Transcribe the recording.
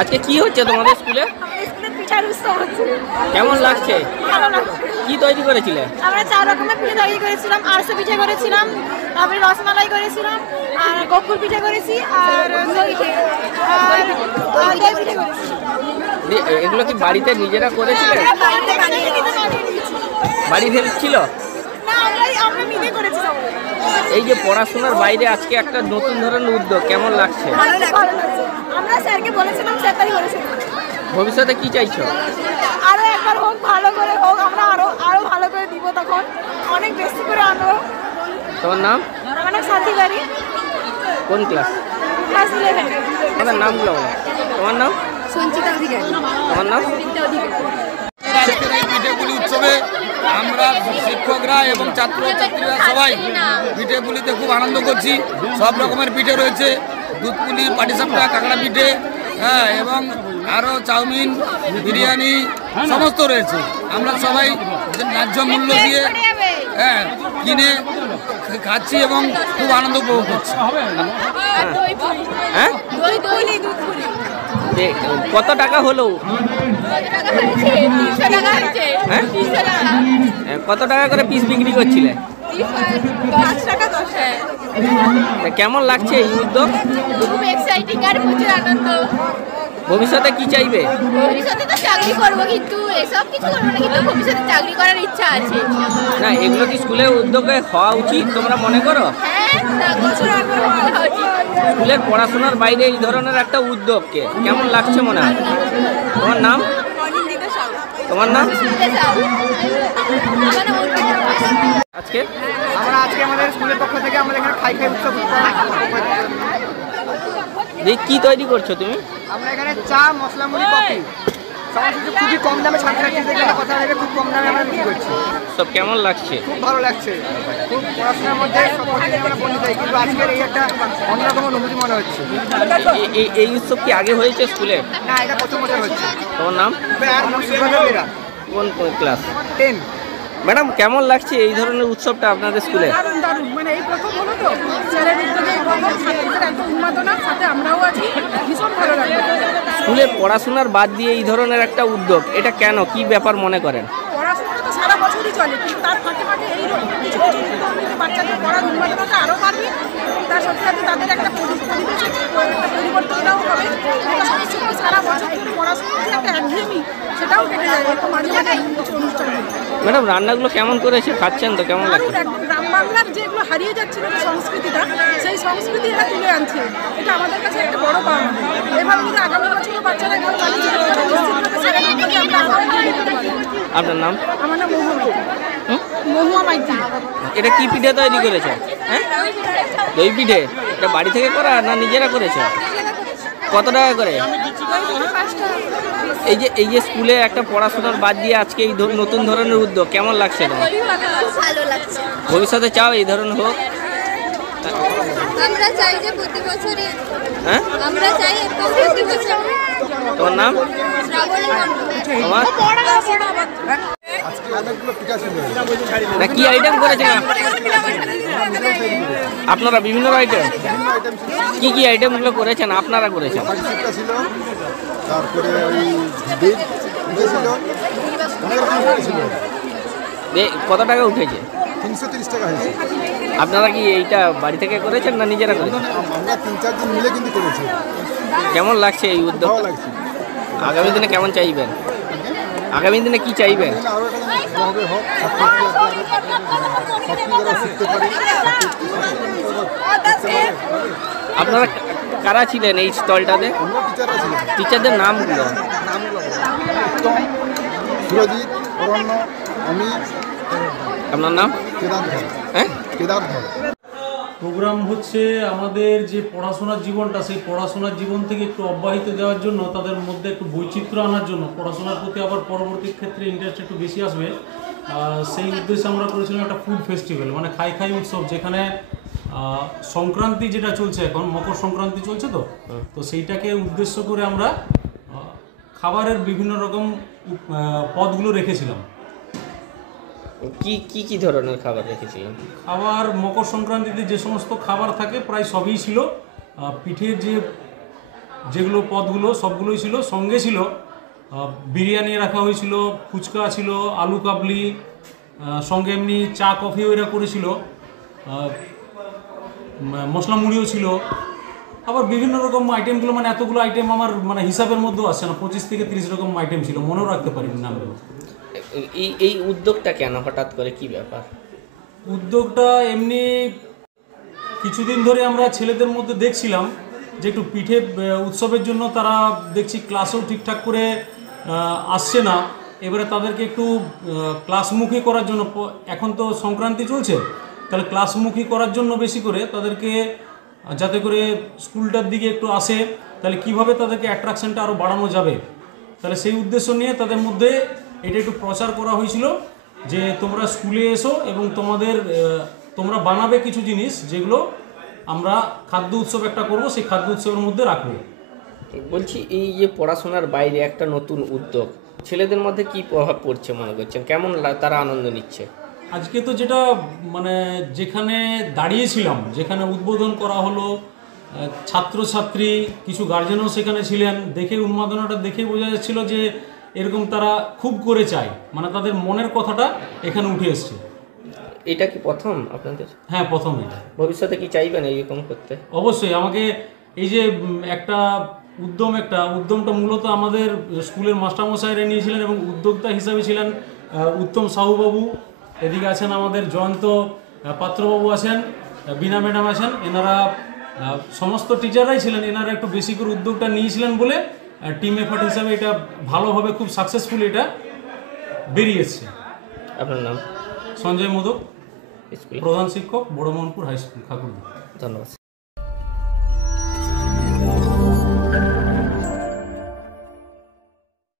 আজকে কি হচ্ছে তোমাদের স্কুলে? পিঠার উৎসব হচ্ছে। কেমন লাগছে? ভালো লাগছে। কি তৈরি করেছিলে? আমরা 4 রকমের পিঠা তৈরি করেছিলাম। আরসা পিঠা করেছিলাম, তারপরে রসমালাই করেছিলাম, আর গোকুল পিঠা করেছি, আর দই পিঠা করেছি। এগুলো কি বাড়িতে নিজেরা করেছিলে? বাড়ি হেল্প ছিল? না, আমরা নিজে করেছি সব। এই যে পড়াশোনার বাইরে আজকে একটা নতুন ধরনের উদ্যোগ, কেমন লাগছে? ভালো লাগছে। আমরা স্যারকে বলেছিলাম, স্যার তাই বলেছিলেন। ভবিষ্যতে কি চাইছো? আরো একবার হোক, ভালো করে হোক, আমরা আরো ভালো করে দিব, তখন অনেক বেশি করে আনবো। তোমার নাম? আমার নাম সাথী বাড়ি। কোন ক্লাস? ক্লাস 11। তোমার নামগুলো বলো। তোমার নাম? সঞ্চিতা অধিকারী। তোমার নাম? আজকের এই পিঠেপুলি উৎসবে আমরা শিক্ষকরা এবং ছাত্রছাত্রীরা সবাই পিঠেপুলিতে খুব আনন্দ করছি। সব রকমের পিঠে রয়েছে, দুধ পুলি, পাটিসাপটা, কাঁকড়া পিঠে, হ্যাঁ, এবং আরও চাউমিন, বিরিয়ানি সমস্ত রয়েছে। আমরা সবাই ন্যায্য মূল্য দিয়ে কিনে খাচ্ছি এবং খুব আনন্দ উপভোগ করছি। হ্যাঁ, কত টাকা হলো? হ্যাঁ, কত টাকা করে পিস বিক্রি করছিলে? কেমন লাগছে এই উদ্যোগ? খুব এক্সাইটিং আর প্রচুর আনন্দ। ভবিষ্যতে কি চাইবে? ভবিষ্যতে তো চাকরি করবো, কিন্তু এসব কিছু করবো না, কিন্তু ভবিষ্যতে চাকরি করার ইচ্ছা আছে। না, এগুলো কি স্কুলের উদ্যোগে হওয়া উচিত তোমরা মনে করো? হ্যাঁ, স্কুলের পড়াশোনার বাইরে এই ধরনের একটা উদ্যোগকে কেমন লাগছে মনে হয়? তোমার নাম? তোমার নাম? আজকে আমাদের স্কুলের পক্ষ থেকে আমাদের এখানে খাই উৎসব কি তৈরি করছো তুমি? আমরা এখানে চা, মশলা মুড়ি, কফি সমস্ত কিছু খুবই কম দামে ছাত্রছাত্রীদের কথা ভেবে খুব কম দামে আমরা বিক্রি করছি। সব কেমন লাগছে? খুব ভালো লাগছে। খুব পড়াশোনার মধ্যে সব আমরা বন্ধু যাই, কিন্তু আজকের এই একটা অন্যরকম অনুভূতি মনে হচ্ছে। এই উৎসব কি আগে হয়েছে স্কুলে? না, এটা প্রথম বছর হচ্ছে। তোমার নাম? কোন ক্লাস? 10। ম্যাডাম, কেমন লাগছে এই ধরনের উৎসবটা আপনাদের স্কুলে? দারুণ, মানে এই প্রথম হলো তো, স্যারের উদ্যোগে এই প্রথম, ছাত্রীদের এত উন্মাদনার সাথে আমরাও আছি, ভীষণ ভালো লাগবে। স্কুলের পড়াশোনার বাদ দিয়ে এই ধরনের একটা উদ্যোগ, এটা কেন, কি ব্যাপার মনে করেন? পড়াশোনা তো সারা বছরই চলে, কিন্তু তার ফাঁকে ফাঁকে এইরকম কিছু কিছু উদ্যোগ নিলে বাচ্চাদের পড়ার উন্মাদনাটা আরও বাড়বে। তার সাথে সাথে তাদের একটা পরিবেশের একটা পরিবর্তনটাও হবে। একটা সংস্কৃতি সারা বছর ধরে পড়াশোনার যে একটা একঘেয়েমি, সেটাও কেটে যাবে একটু মাঝে মাঝে কিছু অনুষ্ঠান। ম্যাডাম, রান্নাগুলো কেমন করেছে, খাচ্ছেন তো কেমন লাগছে? গ্রাম বাংলার যেগুলো হারিয়ে যাচ্ছিল যে সংস্কৃতিটা, সেই সংস্কৃতি এরা তুলে আনছে, এটা আমাদের কাছে একটা বড় পাওনা। এবার যদি আগামী বছর বাচ্চারা এগুলো আপনার নাম? আমার নাম মহুয়া মাইতি। এটা কি পিঠে তৈরি করেছে? হ্যাঁ, দই পিঠে। এটা বাড়ি থেকে করা না নিজেরা করেছে? কত টাকা করে? এই যে স্কুলে একটা পড়াশোনার বাদ দিয়ে আজকে এই নতুন ধরনের উদ্যোগ, কেমন লাগছে তোমার? ভালো লাগছে। ভবিষ্যতে চাও এই ধরনের হোক? আমরা চাই যে প্রতি বছরই, হ্যাঁ, আমরা চাই এরকম প্রতি বছর। তোমার নাম? তোমার? না, কি আইটেম করেছেন আপনারা? বিভিন্ন আইটেম। কি কি আইটেমগুলো করেছেন আপনারা? করেছেন তারপরে কত টাকা উঠেছে? 330 টাকা হয়েছে। আপনারা কি এইটা বাড়ি থেকে করেছেন না নিজেরা করেছেন? আমরা 3-4 দিন মিলে কিন্তু করেছি। কেমন লাগছে এই উদ্যোগ? ভালো লাগছে। আগামী দিনে কেমন চাইবেন? আগামী দিনে কি চাইবেন? আপনারা কারা ছিলেন এই স্টলটাতে? টিচারদের নামগুলো? সুরজিৎ, অরণ্য, আমি। আপনার নাম? হ্যাঁ, কেদারধর। প্রোগ্রাম হচ্ছে আমাদের যে পড়াশোনার জীবনটা, সেই পড়াশোনার জীবন থেকে একটু অব্যাহতি দেওয়ার জন্য, তাদের মধ্যে একটু বৈচিত্র্য আনার জন্য, পড়াশোনার প্রতি আবার পরবর্তী ক্ষেত্রে ইন্টারেস্ট একটু বেশি আসবে, সেই উদ্দেশ্যে আমরা করেছিলাম একটা ফুড ফেস্টিভ্যাল, মানে খাই উৎসব, যেখানে সংক্রান্তি যেটা চলছে এখন, মকর সংক্রান্তি চলছে তো সেইটাকে উদ্দেশ্য করে আমরা খাবারের বিভিন্ন রকম পদগুলো রেখেছিলাম। কি ধরনের খাবার রেখেছিলেন? খাবার মকর সংক্রান্তিতে যে সমস্ত খাবার থাকে প্রায় সবই ছিল। পিঠের যে যেগুলো পদগুলো সবগুলোই ছিল, সঙ্গে ছিল বিরিয়ানি রাখা হয়েছিল, ফুচকা ছিল, আলু কাবলি, সঙ্গে এমনি চা কফিও এরা করেছিল, মশলা মুড়িও ছিল, আবার বিভিন্ন রকম আইটেমগুলো, মানে এতগুলো আইটেম আমার মানে হিসাবের মধ্যেও আসছে না, 25 থেকে 30 রকম আইটেম ছিল, মনেও রাখতে পারিনি নামগুলো। এই উদ্যোগটা কেন হঠাৎ করে, কি ব্যাপার? উদ্যোগটা এমনি কিছুদিন ধরে আমরা ছেলেদের মধ্যে দেখছিলাম যে একটু পিঠে উৎসবের জন্য তারা দেখছি ক্লাসও ঠিকঠাক করে আসছে না, এবারে তাদেরকে একটু ক্লাসমুখী করার জন্য, এখন তো সংক্রান্তি চলছে, তাহলে ক্লাসমুখী করার জন্য বেশি করে তাদেরকে, যাতে করে স্কুলটার দিকে একটু আসে, তাহলে কিভাবে তাদেরকে অ্যাট্রাকশনটা আরও বাড়ানো যাবে, তাহলে সেই উদ্দেশ্য নিয়ে তাদের মধ্যে এটা একটু প্রচার করা হয়েছিল যে তোমরা স্কুলে এসো এবং তোমরা বানাবে কিছু জিনিস যেগুলো আমরা খাদ্য উৎসব একটা করব, সেই খাদ্য উৎসবের মধ্যে রাখবো। বলছি এই যে পড়াশোনার বাইরে একটা নতুন উদ্যোগ, ছেলেদের মধ্যে কি প্রভাব পড়ছে মনে করছেন, কেমন তারা আনন্দ নিচ্ছে? আজকে তো যেটা মানে যেখানে দাঁড়িয়েছিলাম, যেখানে উদ্বোধন করা হলো, ছাত্রছাত্রী কিছু গার্জেনও সেখানে ছিলেন, দেখে উন্মাদনাটা দেখে বোঝা যাচ্ছিল যে এরকম তারা খুব করে চায়, মানে তাদের মনের কথাটা এখানে উঠে এসছে। এটা কি প্রথম আপনাদের? হ্যাঁ, প্রথম এটা। ভবিষ্যতে কি চাইবেন এইরকম করতে? অবশ্যই। আমাকে এই যে একটা উদ্যমটা মূলত আমাদের স্কুলের মাস্টারমশাইরা নিয়েছিলেন এবং উদ্যোক্তা হিসাবে ছিলেন উত্তম সাহুবাবু, এদিকে আছেন আমাদের জয়ন্ত পাত্রবাবু আছেন, বিনা ম্যাডাম আছেন, এনারা সমস্ত টিচাররাই ছিলেন, এনারা একটু বেশি করে উদ্যোগটা নিয়েছিলেন বলে টিম এফার্ট হিসাবে এটা ভালোভাবে খুব সাকসেসফুল এটা বেরিয়ে এসছে। আপনার নাম? সঞ্জয় মোদক, প্রধান শিক্ষক, বড়মোহনপুর হাই স্কুল, খাকুরদা। ধন্যবাদ।